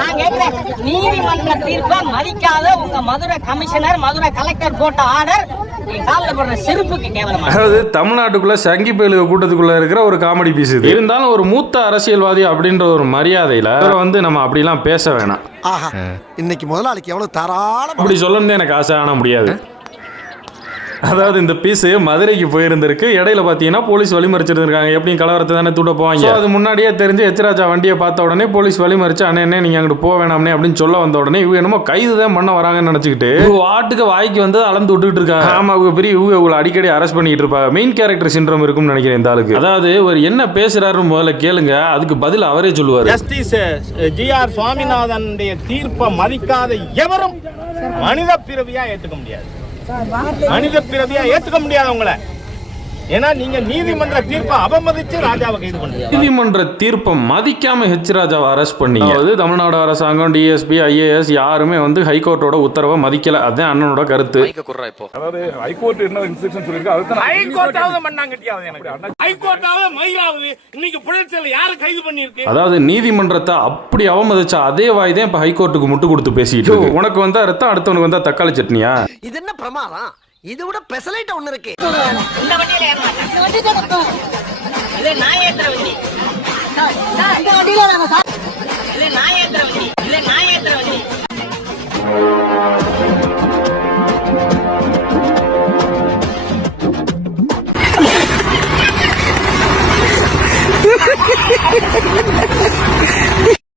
நான் கேட்கிறேன், நீதிமன்ற தீர்ப்பை மதிக்காத உங்க மதுரை கமிஷனர், மதுரை கலெக்டர் போட்ட ஆர்டர் செருப்புக்கு கேவலமா. அதாவது தமிழ்நாட்டுக்குள்ள சங்கி பயலுக கூட்டத்துக்குள்ள இருக்கிற ஒரு காமெடி பீஸ் இது. இருந்தாலும் ஒரு மூத்த அரசியல்வாதி அப்படின்ற ஒரு மரியாதையில வந்து நம்ம அப்படிலாம் பேச வேணாம். இன்னைக்கு முதலாளிக்கு எவ்வளவு தாராளம் அப்படி சொல்லணும்னு எனக்கு ஆசை, ஆனா முடியாது. அதாவது இந்த பீஸ் மதுரைக்கு போயிருந்திருக்கு. இடையில பார்த்தீங்கன்னா போலீஸ் வழிமறிச்சிருக்காங்க. எப்படியும் கலவரத்தை தானே தூட்ட போவாங்க. அது முன்னாடியே தெரிஞ்சு எச்ராஜா வண்டியை பார்த்த உடனே போலீஸ் வழிமறிச்சு அண்ணே நீங்க அங்கிட்டு போக வேணாம்னே அப்படின்னு சொல்ல வந்த உடனே இவங்க என்னமோ கைது தான் பண்ண வராங்கன்னு நினைச்சுக்கிட்டு வாட்டுக்கு வாய்க்கு வந்து அளந்து விட்டுட்டு இருக்காங்க. ஆமா, இவங்க பெரிய இவங்களை அடிக்கடி அரெஸ்ட் பண்ணிட்டு இருப்பாங்க. மெயின் கேரக்டர் சிண்ட்ரோம் இருக்கும்னு நினைக்கிறேன் இந்த ஆளுக்கு. அதாவது ஒரு என்ன பேசுறாருன்னு முதல்ல கேளுங்க, அதுக்கு பதில் அவரே சொல்லுவார். Justice GR. சுவாமிநாதன் தீர்ப்பை மதிக்காத எவரும் மனித பிறவியா ஏத்துக்க முடியாது. மனித பிறவியா ஏத்துக்க முடியாது உங்களை. ஏன்னா நீங்க நீதிமன்ற தீர்ப்பை அவமதிச்சு ராஜாவை கைது பண்ணுங்க. நீதிமன்ற தீர்ப்பை மதிக்காம ஹெச் ராஜாவை அரெஸ்ட் பண்ணீங்க. அதாவது தமிழ்நாடு அரசாங்கம், டிஎஸ்பி, ஐஏஎஸ் யாருமே வந்து ஹைகோர்ட்டோட உத்தரவை மதிக்கல. அதுதான் அண்ணனோட கருத்து. அதாவது ஹைகோர்ட் என்ன இன்ஸ்ட்ரக்ஷன் சொல்லிருக்கு அதுதான் ஹைகோர்ட்டாவது மண்ணாங்கட்டியாவது எனக்கு ஹைகோர்ட்டாவது மயிலாவது இன்னைக்கு புழல் யாரை கைது பண்ணிருக்கு. அதாவது நீதிமன்றத்தை அப்படி அவமதிச்சா அதே வாய் தான் இப்ப ஹைகோர்ட்டுக்கு முட்டு கொடுத்து பேசிட்டு இருக்கு. உனக்கு வந்தா ரத்தம், அடுத்தவனுக்கு வந்தா தக்காளி சட்னியா? இது என்ன பிரமாதம்? இது விட பெசலைட் ஒண்ணு இருக்கு. இந்த வண்டியில ஏற மாட்டேன். இந்த வண்டி தான் இருக்கும். இது நான் ஏத்துற வண்டி. இந்த வண்டியில நாங்க இது நான் ஏத்துற வண்டி. இது நான் ஏத்துற வண்டி.